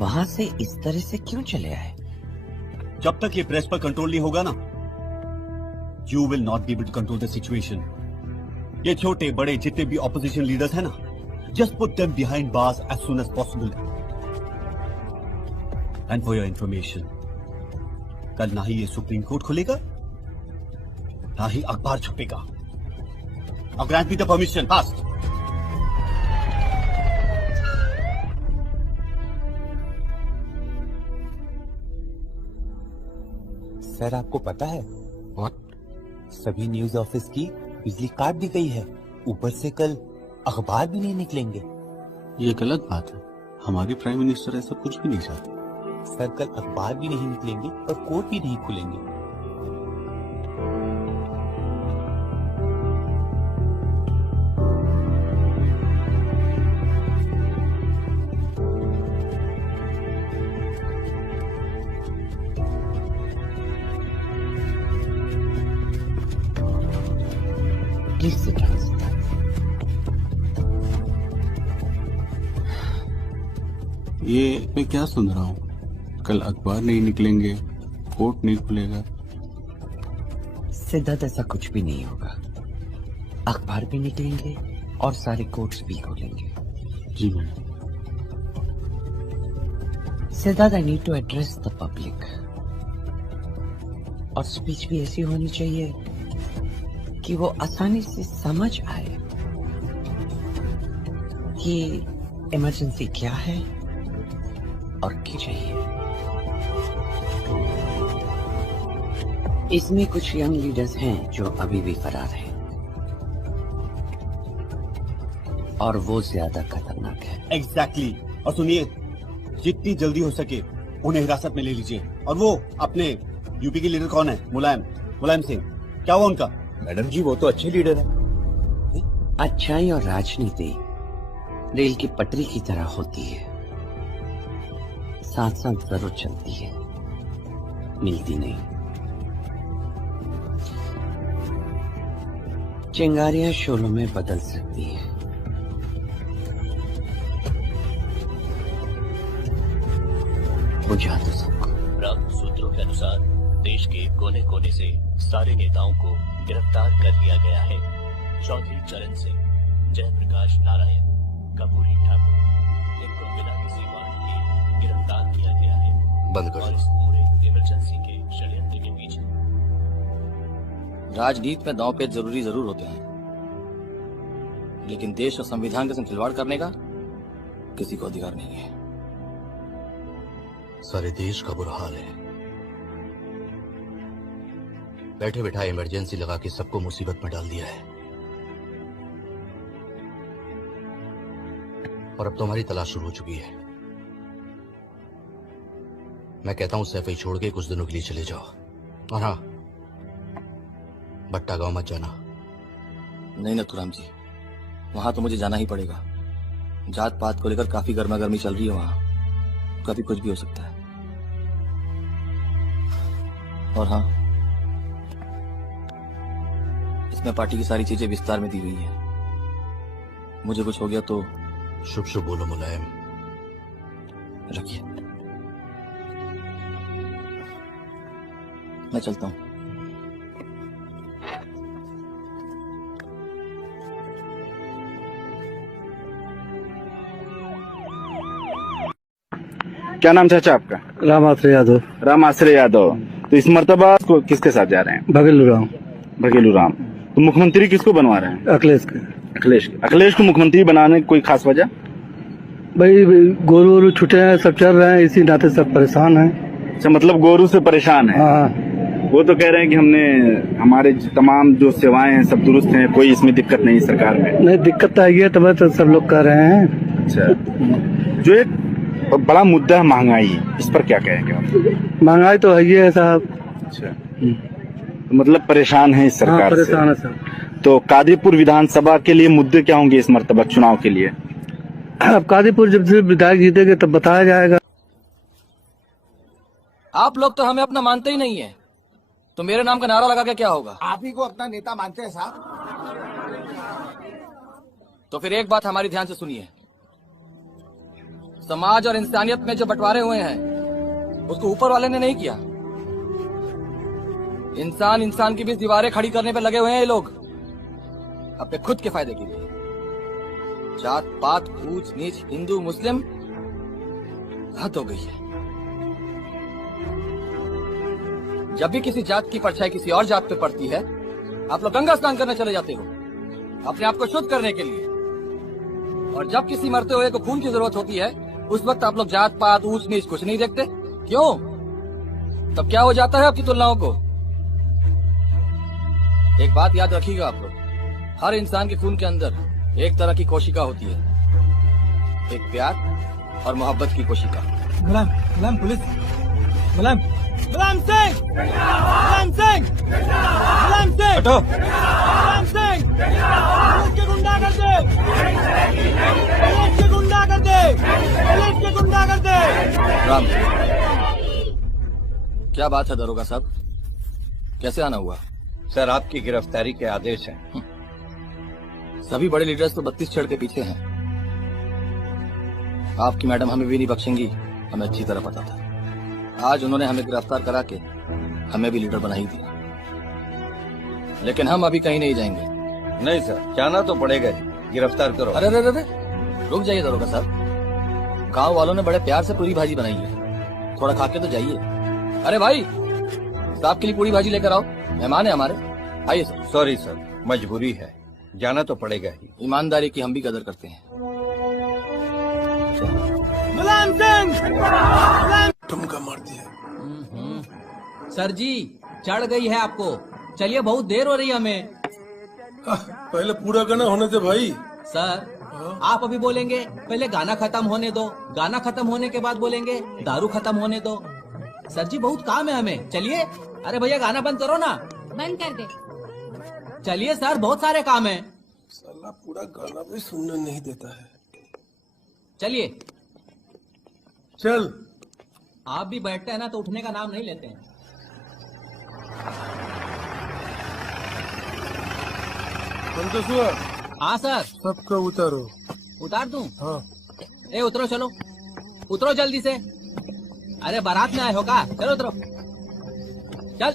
वहां से इस तरह से क्यों चले आए? जब तक ये प्रेस पर कंट्रोल नहीं होगा ना, you will not be able to control the situation. ये छोटे बड़े जितने भी ऑपोजिशन लीडर्स हैं ना, just put them behind bars as soon as possible. And for your information, कल ना ही ये सुप्रीम कोर्ट खुलेगा, ना ही अखबार छपेगा। अब grant me the permission fast. Sir आपको पता है सभी न्यूज ऑफिस की बिजली काट दी गई है। ऊपर से कल अखबार भी नहीं निकलेंगे। ये गलत बात है। हमारी प्राइम मिनिस्टर ऐसा कुछ भी नहीं चाहती। सर कल अखबार भी नहीं निकलेंगे और कोर्ट भी नहीं खुलेंगे। Please sit down. ये मैं क्या सुन रहा हूँ? कल अखबार नहीं निकलेंगे, कोर्ट नहीं खुलेगा। सिद्धार्थ ऐसा कुछ भी नहीं होगा। अखबार भी निकलेंगे और सारे कोर्ट्स भी खुलेंगे। जी madam. Siddharth, I need to address the public. और स्पीच भी ऐसी होनी चाहिए कि वो आसानी से समझ आए कि इमरजेंसी क्या है और क्यों चाहिए। इसमें कुछ यंग लीडर्स हैं जो अभी भी फरार हैं और वो ज्यादा खतरनाक है। एग्जैक्टली। और सुनिए, जितनी जल्दी हो सके उन्हें हिरासत में ले लीजिए। और वो अपने यूपी के लीडर कौन है? मुलायम सिंह, क्या हुआ उनका? मैडम जी वो तो अच्छे लीडर हैं। अच्छाई और राजनीति रेल की पटरी की तरह होती है, साथ साथ जरूर चलती है, मिलती नहीं। चिंगारियां शोलों में बदल सकती है। बुझा तो सबको। प्राप्त सूत्रों के अनुसार देश के कोने कोने से सारे नेताओं को गिरफ्तार कर लिया गया है। चौधरी चरण सिंह, जयप्रकाश नारायण, कपूरी ठाकुर, इनको बिना किसी वारंट के गिरफ्तार किया गया है। बंद कर। और इस पूरे इमरजेंसी के षड्यंत्र के पीछे राजनीति में दांव पेच जरूर होते हैं, लेकिन देश और संविधान के संग खिलवाड़ करने का किसी को अधिकार नहीं है। सारे देश का बुरा हाल है। बैठे बैठाए इमरजेंसी लगा के सबको मुसीबत में डाल दिया है। और अब तो हमारी तलाश शुरू हो चुकी है। मैं कहता हूं सैफई छोड़ के कुछ दिनों के लिए चले जाओ। और हाँ, भट्टा गांव मत जाना। नहीं नथुराम जी, वहां तो मुझे जाना ही पड़ेगा। जात पात को लेकर काफी गर्मा गर्मी चल रही है वहां, कभी कुछ भी हो सकता है। और हाँ, इसमें पार्टी की सारी चीजें विस्तार में दी हुई है। मुझे कुछ हो गया तो शुभ शुभ बोलो मुलायम। रखिए, मैं चलता हूं। क्या नाम चाचा आपका? राम आश्रय यादव। राम आश्रय यादव। तो इस मर्तबा किसके साथ जा रहे हैं? भगेलू राम। तो मुख्यमंत्री किसको बनवा रहे हैं? अखिलेश को मुख्यमंत्री बनाने की कोई खास वजह? भाई गोरू छूटे हैं, सब चल रहे हैं, इसी नाते सब परेशान हैं। अच्छा, मतलब गोरू से परेशान है। हाँ। वो तो कह रहे हैं कि हमारे तमाम जो सेवाएं हैं सब दुरुस्त हैं, कोई इसमें दिक्कत नहीं सरकार में। नहीं, दिक्कत तो आई है, तब तो सब लोग कह रहे हैं। अच्छा, जो एक बड़ा मुद्दा है महंगाई, इस पर क्या कहेंगे आप? महंगाई तो है ही है साहब। अच्छा, तो मतलब परेशान है इस सरकार हाँ, परेशान है से। साहब। तो कादीपुर विधानसभा के लिए मुद्दे क्या होंगे इस मर्तबा चुनाव के लिए? अब कादीपुर जब से विधायक जीतेंगे तब बताया जाएगा। आप लोग तो हमें अपना मानते ही नहीं है, तो मेरे नाम का नारा लगा के क्या होगा? आप ही को अपना नेता मानते हैं साहब। तो फिर एक बात हमारी ध्यान से सुनिए। समाज और इंसानियत में जो बंटवारे हुए हैं उसको ऊपर वाले ने नहीं किया। इंसान इंसान की बीच दीवारें खड़ी करने पे लगे हुए हैं ये लोग अपने खुद के फायदे के लिए। जात पात ऊंच नीच हिंदू मुस्लिम हद हो गई है। जब भी किसी जात की परछाई किसी और जात पे पड़ती है आप लोग गंगा स्नान करने चले जाते हो अपने आप को शुद्ध करने के लिए। और जब किसी मरते हुए को खून की जरूरत होती है उस वक्त आप लोग जात पात ऊंच नीच कुछ नहीं देखते। क्यों? तब क्या हो जाता है आपकी तुलनाओं को? एक बात याद रखिएगा आप लोग, हर इंसान के खून के अंदर एक तरह की कोशिका होती है, एक प्यार और मोहब्बत की कोशिका। गुलाम पुलिस, गुलाम सिंह, गुलाम सिंह, गुलाम सिंह, हटो। गुलाम सिंह, पुलिस के गुंडा कर दे, पुलिस के गुंडा कर दे, पुलिस के गुंडा कर दे। राम, क्या बात है दरोगा साहब, कैसे आना हुआ? सर आपकी गिरफ्तारी के आदेश हैं। सभी बड़े लीडर्स तो 32 छड़ के पीछे हैं। आपकी मैडम हमें भी नहीं बख्शेंगी, हमें अच्छी तरह पता था। आज उन्होंने हमें गिरफ्तार करा के हमें भी लीडर बना ही दिया, लेकिन हम अभी कहीं नहीं जाएंगे। नहीं सर, जाना तो पड़ेगा ही। गिरफ्तार करो। अरे अरे अरे, रुक जाइए दरोगा साहब, गांव वालों ने बड़े प्यार से पूरी भाजी बनाई है, थोड़ा खा के तो जाइए। अरे भाई, साहब के लिए पूरी भाजी लेकर आओ, मेहमान है हमारे। आइए सर। सॉरी सर, मजबूरी है, जाना तो पड़ेगा ही। ईमानदारी की हम भी कदर करते हैं। गुलाम सिंह, ठुमका मार दिया। सर जी चढ़ गई है आपको, चलिए बहुत देर हो रही है हमें। पहले पूरा गाना होने दे भाई। सर आप अभी बोलेंगे, पहले गाना खत्म होने दो, गाना खत्म होने के बाद बोलेंगे दारू खत्म होने दो। सर जी बहुत काम है हमें, चलिए। अरे भैया गाना बंद करो ना। बंद कर दे। चलिए सर, बहुत सारे काम है। साला पूरा गाना भी सुनने नहीं देता है। चलिए। चल। आप भी बैठते हैं ना तो उठने का नाम नहीं लेते हैं। हाँ सर। सबका उतारो। उतार दूं? हाँ। ए उतरो, चलो उतरो जल्दी से। अरे बारात में आए हो का? चलो उतरो, चल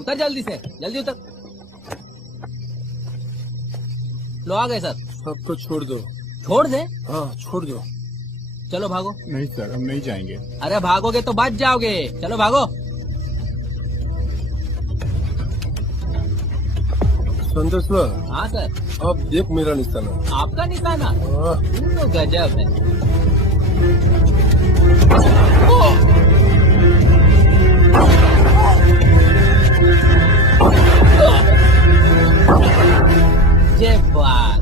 उतर जल्दी से, जल्दी उतर। लो आ गए सर। सबको छोड़ दो। छोड़ दे? हाँ छोड़ दो। चलो भागो। नहीं सर, हम नहीं जाएंगे। अरे भागोगे तो बच जाओगे, चलो भागो। संतोषवा। हाँ सर। अब देख मेरा निशाना। आपका निशाना? तो गजब है। जय बात।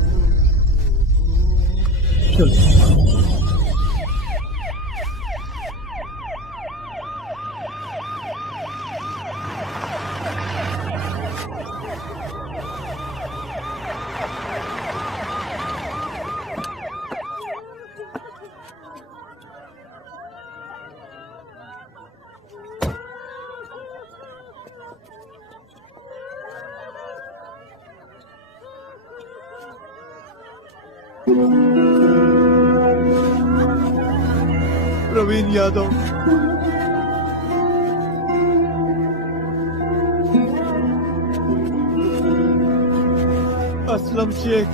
प्रवीण यादव। असलम शेख।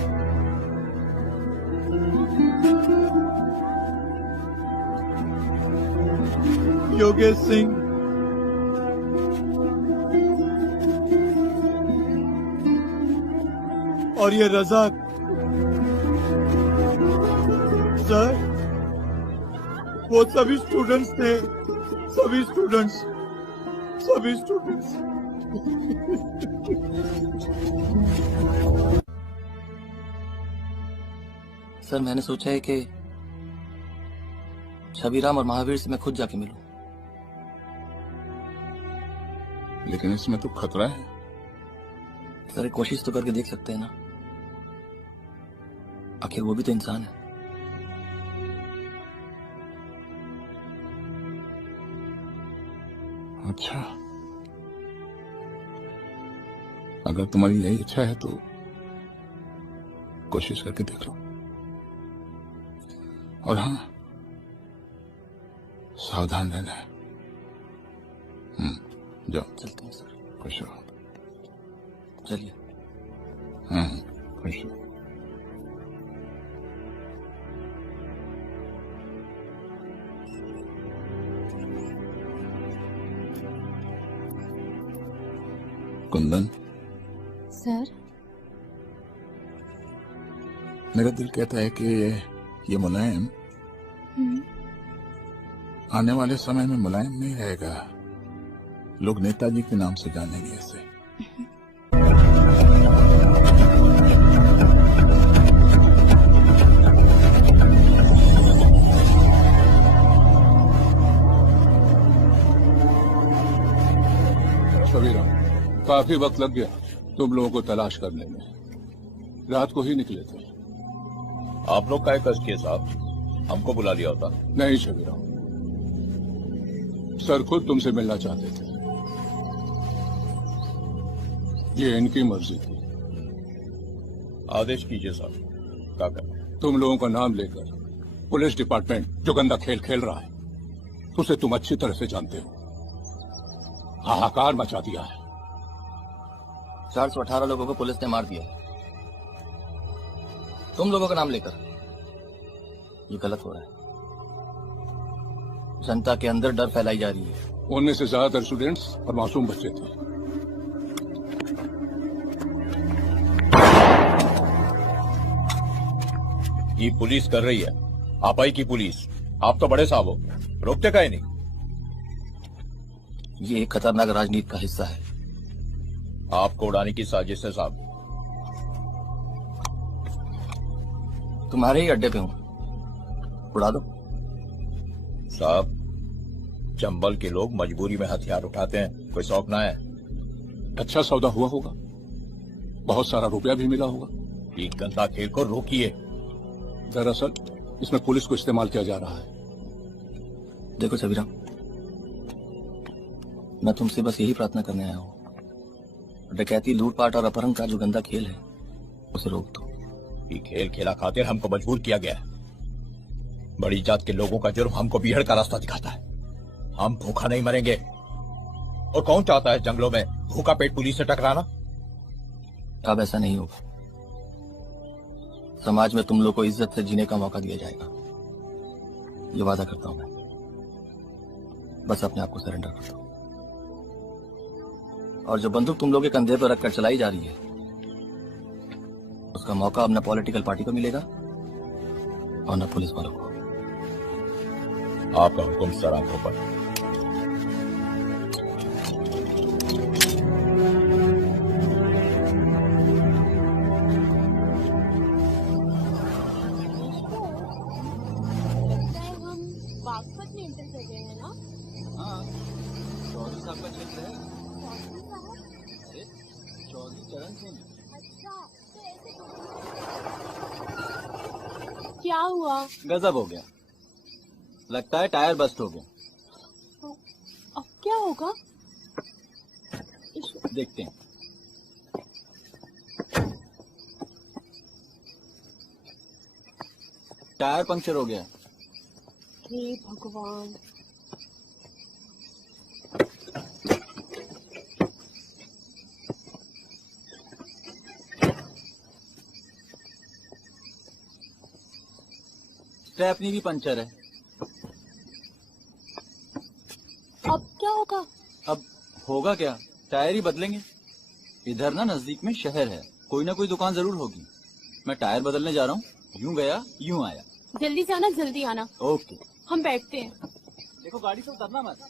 योगेश सिंह। और ये रजाक। सर वो सभी स्टूडेंट्स थे, सभी स्टूडेंट्स। सर मैंने सोचा है कि छबीराम और महावीर से मैं खुद जाके मिलूं। लेकिन इसमें तो खतरा है। सर एक कोशिश तो करके देख सकते हैं ना, आखिर वो भी तो इंसान है। अच्छा, अगर तुम्हारी यही इच्छा है तो कोशिश करके देख लो। और हाँ, सावधान रहना है। जाओ। चलते हैं सर। खुश रहो। चलिए। हाँ, खुश रहो। कुंदन, सर, मेरा दिल कहता है कि ये मुलायम आने वाले समय में मुलायम नहीं रहेगा। लोग नेताजी के नाम से जानेंगे इसे। शबीरा, काफी वक्त लग गया तुम लोगों को तलाश करने में। रात को ही निकले थे। आप लोग काय कष्ट किए साहब, हमको बुला लिया होता। नहीं शबीरा, सर खुद तुमसे मिलना चाहते थे। ये इनकी मर्जी थी। आदेश कीजिए साहब, क्या करें? तुम लोगों का नाम लेकर पुलिस डिपार्टमेंट जो गंदा खेल खेल रहा है, उसे तुम अच्छी तरह से जानते हो। हाहाकार मचा दिया है। 418 लोगों को पुलिस ने मार दिया। तुम लोगों का नाम लेकर ये गलत हो रहा है। जनता के अंदर डर फैलाई जा रही है। उनमें से ज्यादातर स्टूडेंट्स और मासूम बच्चे थे। ये पुलिस कर रही है, आपाई की पुलिस। आप तो बड़े साहब हो, रोकते काहे नहीं? ये एक खतरनाक राजनीति का हिस्सा है। आपको उड़ाने की साजिश है साहब। तुम्हारे ही अड्डे पे हूं, उड़ा दो। साहब, चंबल के लोग मजबूरी में हथियार उठाते हैं, कोई शौक ना है। अच्छा सौदा हुआ होगा, बहुत सारा रुपया भी मिला होगा। ये गंदा खेल को रोकिए। दरअसल इसमें पुलिस को इस्तेमाल किया जा रहा है। देखो सबीरा, मैं तुमसे बस यही प्रार्थना करने आया हूँ। डकैती, लूटपाट और अपहरण का जो गंदा खेल है, उसे रोक दो। ये खेल खेला खातिर हमको मजबूर किया गया है। बड़ी जात के लोगों का जुर्म हमको बीहड़ का रास्ता दिखाता है। हम भूखा नहीं मरेंगे। और कौन चाहता है जंगलों में भूखा पेट पुलिस से टकराना? अब ऐसा नहीं होगा। समाज में तुम लोग को इज्जत से जीने का मौका दिया जाएगा, ये वादा करता हूं मैं। बस अपने आप को सरेंडर कर दो। और जो बंदूक तुम लोग के कंधे पर रखकर चलाई जा रही है, उसका मौका अब न पॉलिटिकल पार्टी को मिलेगा और न पुलिस वालों को। आपका हुक्म सर, आंखों पर। बागपत में इंटर कर गए हैं ना? हाँ, चौधरी साहब का क्षेत्र है। चौधरी चरण सिंह। अच्छा, तो ऐसे क्या हुआ? गजब हो गया, लगता है टायर बस्ट हो गया। अब क्या होगा? देखते हैं। टायर पंक्चर हो गया। हे भगवान। स्टेपनी भी पंचर है। अब क्या होगा? अब होगा क्या, टायर ही बदलेंगे। इधर ना नजदीक में शहर है, कोई ना कोई दुकान जरूर होगी। मैं टायर बदलने जा रहा हूँ, यूं गया यूं आया। जल्दी से आना, जल्दी आना। ओके, हम बैठते हैं। देखो गाड़ी से उतरना मत।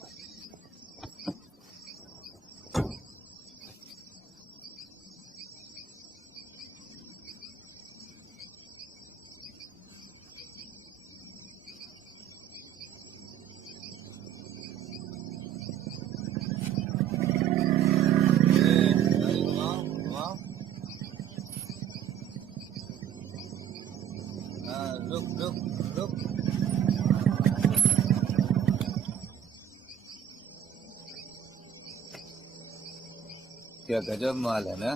रुक रुक रुक। क्या गजब माल है ना।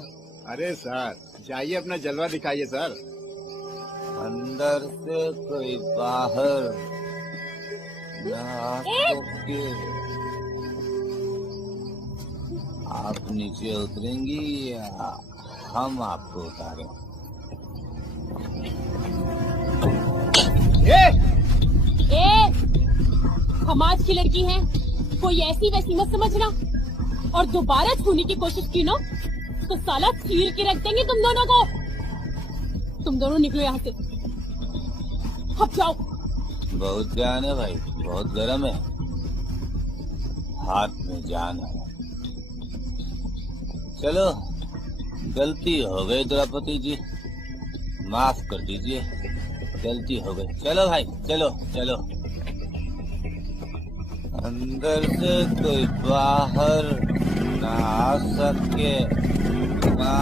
अरे सर, जाइए अपना जलवा दिखाइए सर। अंदर अंदर से कोई बाहर ना आ सके। आप नीचे उतरेंगी या हम आपको उतारें? हम आज की लड़की हैं, कोई ऐसी वैसी मत समझना। और दोबारा छूने की कोशिश की ना तो साला चीर के रख देंगे तुम दोनों को। तुम दोनों निकलो यहाँ से, अब जाओ। बहुत जान है भाई, बहुत गर्म है, हाथ में जान है। चलो, गलती हो गई द्रौपदी जी, माफ कर दीजिए, गलती हो गई। चलो भाई, चलो चलो। अंदर से कोई बाहर ना आ सके ना।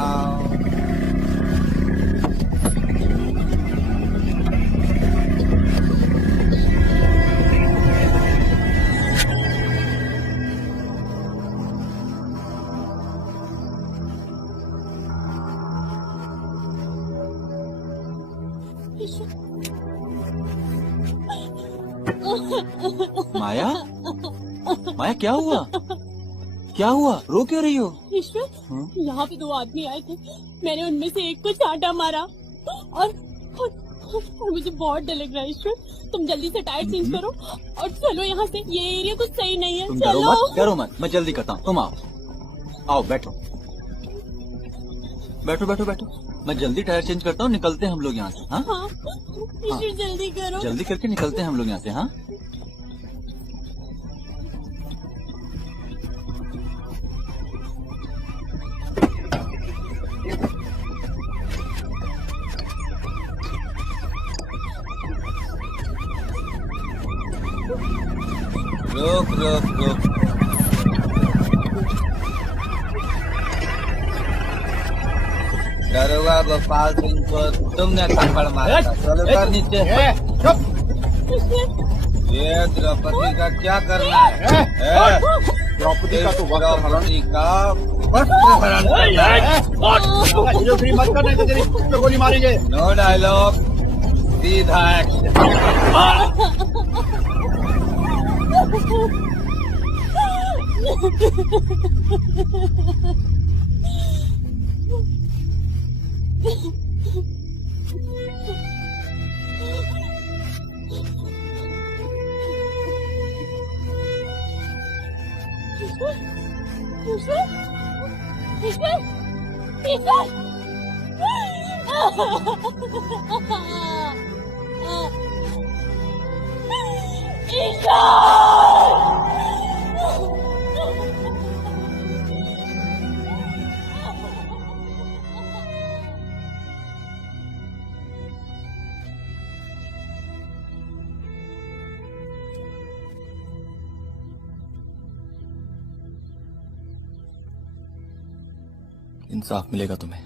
माया, माया क्या हुआ? क्या हुआ? रो क्यों रही हो? ईश्वर, यहाँ पे 2 आदमी आए थे, मैंने उनमें से एक को चांटा मारा और मुझे बहुत डर लग रहा है। ईश्वर, तुम जल्दी से टायर चेंज करो और चलो यहाँ से, ये एरिया कुछ सही नहीं है। तुम चलो। डरो मत, मैं जल्दी करता हूँ। तुम आओ, आओ बैठो बैठो बैठो बैठो। मैं जल्दी टायर चेंज करता हूँ, निकलते हैं हम लोग यहाँ से। हाँ ईश्वर, जल्दी करो। जल्दी करके निकलते हैं हम लोग यहाँ से। हाँ रुक रुक रुक। दरोगा गोपाल सिंह को तुमने थप्पड़ मारा था, चलो कर नीचे। ये द्रौपदी का क्या करना है? द्रौपदी का तो द्रौपदी का वस्त्रहरण करना है। मत करने तो तेरी गोली मारेंगे। नो डायलॉग, सीधा एक्शन। इंसाफ मिलेगा तुम्हें।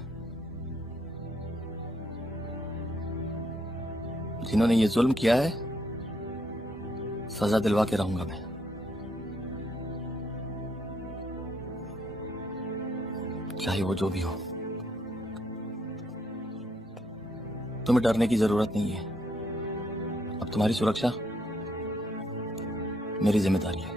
जिन्होंने ये जुल्म किया है, सजा दिलवा के रहूंगा मैं। चाहे वो जो भी हो। तुम्हें डरने की जरूरत नहीं है। अब तुम्हारी सुरक्षा मेरी जिम्मेदारी है।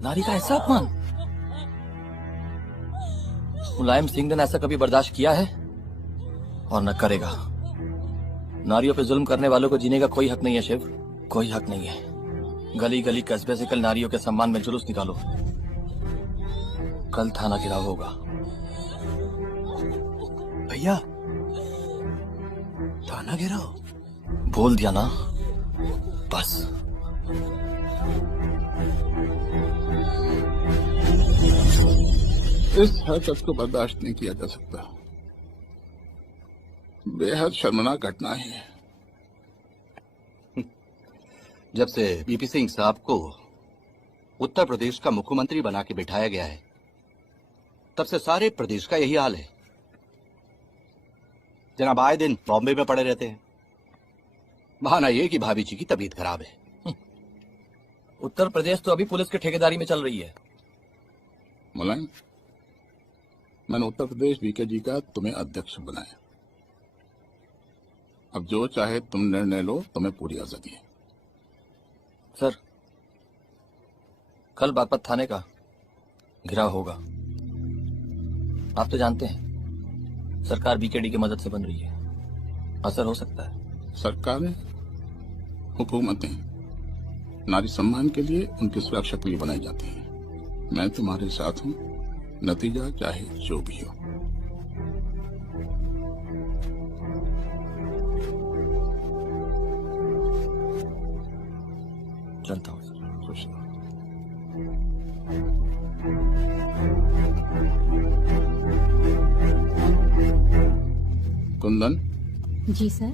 नारी का ऐसा अपमान मुलायम सिंह ने ऐसा कभी बर्दाश्त किया है और न करेगा। नारियों पे जुल्म करने वालों को जीने का कोई हक नहीं है शिव, कोई हक नहीं है। गली गली कस्बे से कल नारियों के सम्मान में जुलूस निकालो। कल थाना घेराव होगा। भैया, थाना घेराव? बोल दिया ना, बस। इस हरकत को बर्दाश्त नहीं किया जा सकता। बेहद शर्मनाक घटना है। जब से बीपी सिंह साहब को उत्तर प्रदेश का मुख्यमंत्री बना के बिठाया गया है, तब से सारे प्रदेश का यही हाल है। जनाब आए दिन बॉम्बे में पड़े रहते हैं, बहाना ये कि भाभी जी की तबीयत खराब है। उत्तर प्रदेश तो अभी पुलिस की ठेकेदारी में चल रही है। मुलायम, मैंने उत्तर प्रदेश बीके जी का तुम्हें अध्यक्ष बनाया। अब जो चाहे तुम निर्णय लो, तुम्हें पूरी आजादी है। सर, कल बागपत थाने का घिराव होगा। आप तो जानते हैं सरकार बीकेडी की मदद से बन रही है, असर हो सकता है। सरकारें, हुकूमतें नारी सम्मान के लिए, उनकी सुरक्षा के लिए बनाई जाती हैं। मैं तुम्हारे साथ हूं, नतीजा चाहे जो भी हो। चलता हूँ सर। खुश रहो। कुंदन, जी सर।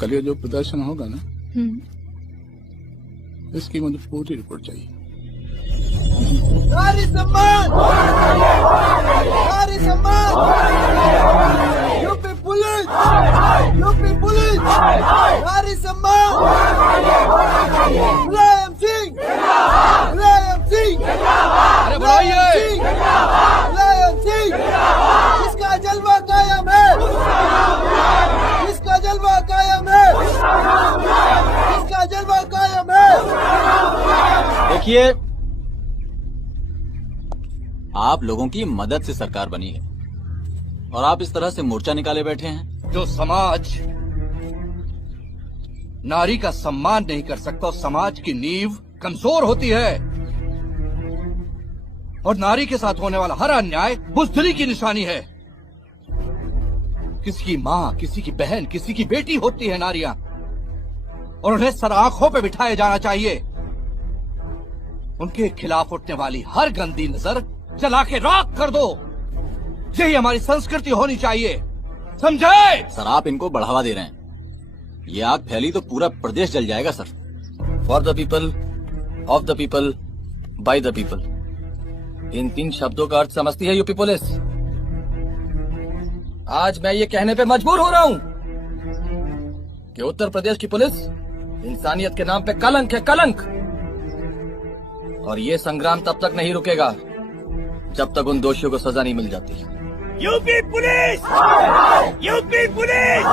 कल ये जो प्रदर्शन होगा ना, इसकी मुझे पूरी रिपोर्ट चाहिए। नारी सम्मान, नारी सम्मान, यूपी पुलिस, यूपी पुलिस, नारी सम्मान, मुलायम सिंह, मुलायम सिंह, अरे बढ़ाइए। मुलायम सिंह, इसका जलवा कायम है, इसका जलवा कायम है, इसका जलवा कायम है। देखिए, आप लोगों की मदद से सरकार बनी है और आप इस तरह से मोर्चा निकाले बैठे हैं। जो समाज नारी का सम्मान नहीं कर सकता, उस समाज की नींव कमजोर होती है और नारी के साथ होने वाला हर अन्याय बुज़दिली की निशानी है। किसी की माँ, किसी की बहन, किसी की बेटी होती है नारियां, और उन्हें सर आंखों पे बिठाया जाना चाहिए। उनके खिलाफ उठने वाली हर गंदी नजर जला के राख कर दो। यही हमारी संस्कृति होनी चाहिए, समझे? सर, आप इनको बढ़ावा दे रहे हैं। ये आग फैली तो पूरा प्रदेश जल जाएगा sir. For the people, of the people, by the people, इन 3 शब्दों का अर्थ समझती है यूपी पुलिस। आज मैं ये कहने पे मजबूर हो रहा हूं कि उत्तर प्रदेश की पुलिस इंसानियत के नाम पे कलंक है, कलंक। और ये संग्राम तब तक नहीं रुकेगा जब तक उन दोषियों को सजा नहीं मिल जाती। यूपी पुलिस, यूपी पुलिस,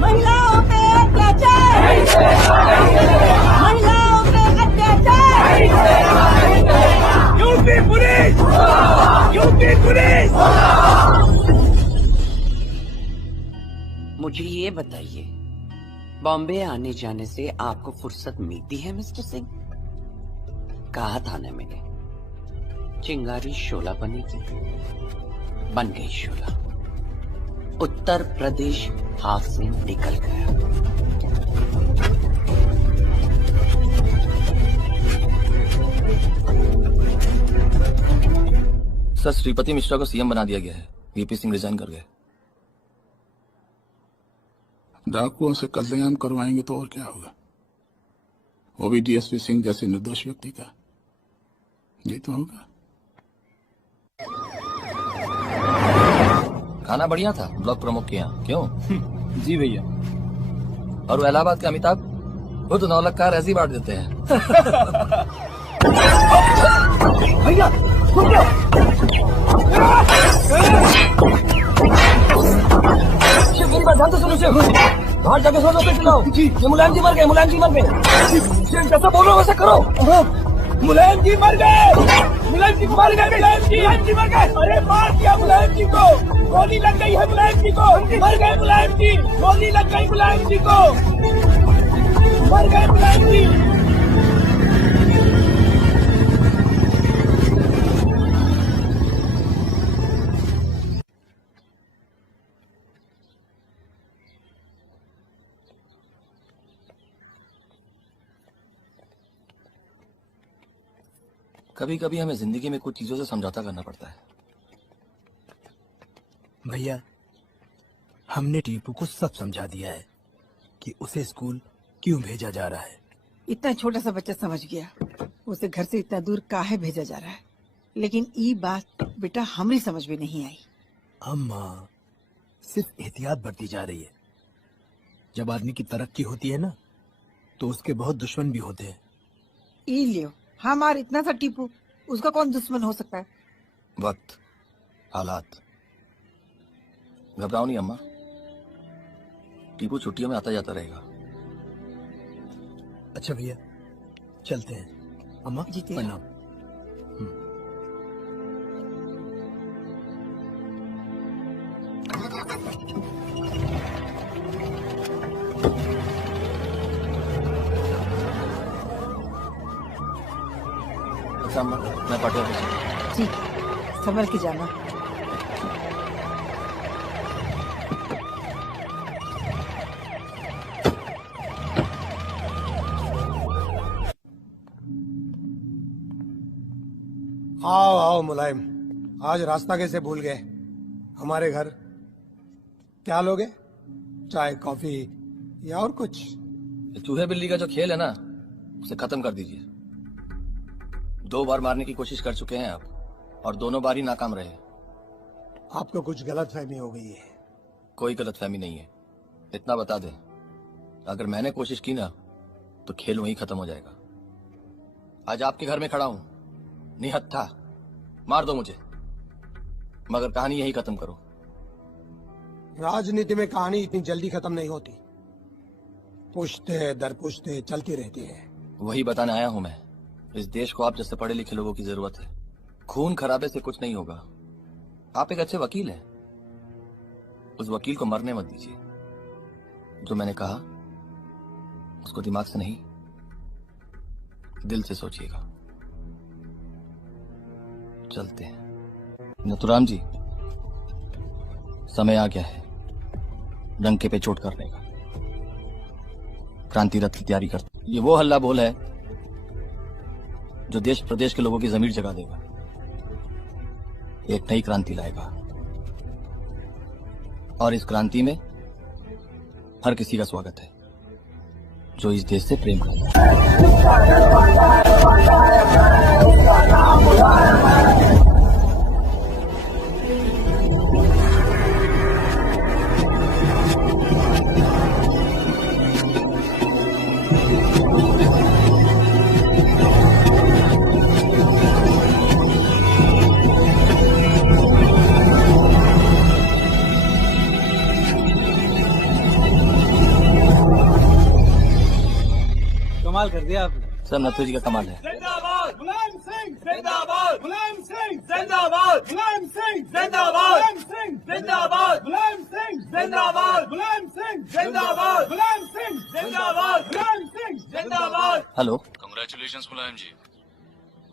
महिलाओं पे अत्याचार, महिलाओं पे अत्याचार, यूपी पुलिस, यूपी पुलिस। मुझे ये बताइए, बॉम्बे आने जाने से आपको फुर्सत मिलती है मिस्टर सिंह? कहा था ना मैंने, चिंगारी शोला बनेगी, बन गई शोला। उत्तर प्रदेश हाथ से निकल गया। सर, श्रीपति मिश्रा को सीएम बना दिया गया है। वीपी सिंह रिजाइन कर गए। डाकुओं से कत्लेआम करवाएंगे तो और क्या होगा? वो भी डीएसपी सिंह जैसे निर्दोष व्यक्ति का। ये तो होगा। खाना बढ़िया था ब्लॉक प्रमुख के यहाँ, क्यों? जी भैया। और वो इलाहाबाद के अमिताभ, वो तो 9 लाख कार ऐसे ही बांट देते हैं। भैया तुम क्या? शिव, मेरी बात ध्यान से सुनो शिव। बाहर जाके सो पे चिल्लाओ। ये मुलायम जी मर गए, मुलायम जी मर गए। शिव, जैसा बोल रहा हो वैसा करो। मुलायम जी मर गए, मुलायम जी मर गए, मुलायम जी मर गए। अरे मार दिया मुलायम जी को, गोली लग गई है मुलायम जी को, मर गए मुलायम जी, गोली लग गई मुलायम जी को, मर गए मुलायम जी। कभी कभी हमें जिंदगी में कुछ चीजों से समझौता करना पड़ता है। भैया, हमने टीपू को सब समझा दिया है कि उसे स्कूल क्यों भेजा जा रहा है। इतना छोटा सा बच्चा समझ गया उसे घर से इतना दूर काहे भेजा जा रहा है, लेकिन ये बात बेटा हमरी समझ में नहीं आई। अम्मा सिर्फ एहतियात बरती जा रही है। जब आदमी की तरक्की होती है ना तो उसके बहुत दुश्मन भी होते हैं। ई लियो हमार इतना सा टीपू, उसका कौन दुश्मन हो सकता है? वक्त, हालात। घबराओ नहीं अम्मा, टीपू छुट्टियों में आता जाता रहेगा। अच्छा भैया चलते हैं। अम्मा प्रणाम। अच्छा अम्मा मैं पार्टी ऑफिस से। ठीक, संभल के जाना। आओ आओ मुलायम, आज रास्ता कैसे भूल गए? हमारे घर क्या लोगे? चाय कॉफी या और कुछ? चूहे बिल्ली का जो खेल है ना उसे खत्म कर दीजिए। 2 बार मारने की कोशिश कर चुके हैं आप और दोनों बार ही नाकाम रहे। आपको कुछ गलतफहमी हो गई है। कोई गलतफहमी नहीं है, इतना बता दे अगर मैंने कोशिश की ना तो खेल वहीं खत्म हो जाएगा। आज आपके घर में खड़ा हूं, निहत्था मार दो मुझे, मगर कहानी यही खत्म करो। राजनीति में कहानी इतनी जल्दी खत्म नहीं होती, पुश्ते दर पुश्ते चलती रहती है। वही बताने आया हूं मैं। इस देश को आप जैसे पढ़े लिखे लोगों की जरूरत है। खून खराबे से कुछ नहीं होगा। आप एक अच्छे वकील हैं, उस वकील को मरने मत दीजिए। जो मैंने कहा उसको दिमाग से नहीं दिल से सोचिएगा। चलते हैं। नथुराम जी समय आ गया है डंके पे चोट करने का। क्रांति रथ की तैयारी करते। ये वो हल्ला बोल है जो देश प्रदेश के लोगों की जमीर जगा देगा, एक नई क्रांति लाएगा। और इस क्रांति में हर किसी का स्वागत है जो इस देश से प्रेम करता है। कमाल कर दिया आपने। सब नथु जी का कमाल है। जिंदाबाद मुलायम सिंह, जिंदाबाद मुलायम सिंह, जिंदाबाद मुलायम सिंह, जिंदाबाद मुलायम सिंह, जिंदाबाद मुलायम सिंह, जिंदाबाद मुलायम सिंह, जिंदाबाद मुलायम सिंह, जिंदाबाद मुलायम सिंह, जिंदाबाद। Hello, congratulations Mulayam ji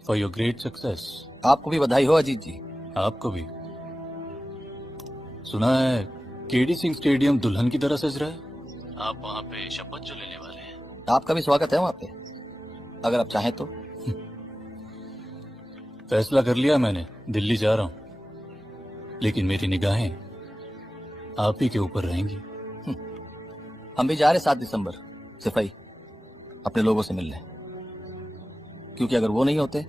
for your great success. आपको भी बधाई हो अजीत जी। आपको भी। सुना है केडी सिंह स्टेडियम दुल्हन की तरह सज रहा है। आप वहाँ पे शपथ जो लेने वाले हैं। आपका भी स्वागत है वहाँ पे, अगर आप चाहें तो। फैसला कर लिया मैंने, दिल्ली जा रहा हूँ, लेकिन मेरी निगाहें आप ही के ऊपर रहेंगी। हम भी जा रहे 7 दिसंबर सिपाही अपने लोगों से मिलने, क्योंकि अगर वो नहीं होते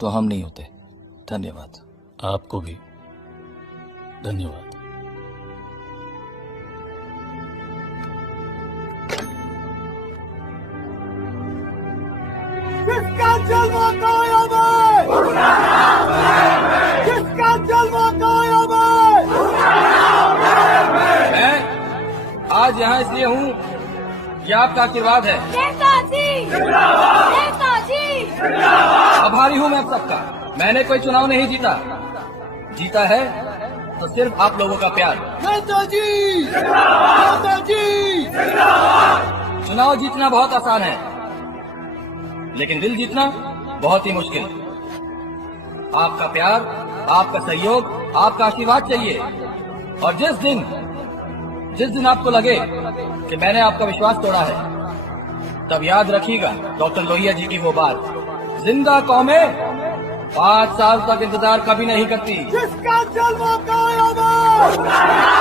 तो हम नहीं होते। धन्यवाद। आपको भी धन्यवाद। किसका जलवा कायम है? किसका जलवा कायम है? आज यहाँ इसलिए हूँ कि आपका आशीर्वाद है। आभारी हूँ मैं आप सबका। मैंने कोई चुनाव नहीं जीता, जीता है तो सिर्फ आप लोगों का प्यार। नेताजी, नेताजी। चुनाव जीतना बहुत आसान है, लेकिन दिल जीतना बहुत ही मुश्किल। आपका प्यार, आपका सहयोग, आपका आशीर्वाद चाहिए। और जिस दिन आपको लगे कि मैंने आपका विश्वास तोड़ा है, तब याद रखिएगा डॉक्टर लोहिया जी की वो बात, जिंदा कौमें 5 साल तक इंतजार कभी नहीं करती। जिसका जलवा कायम है।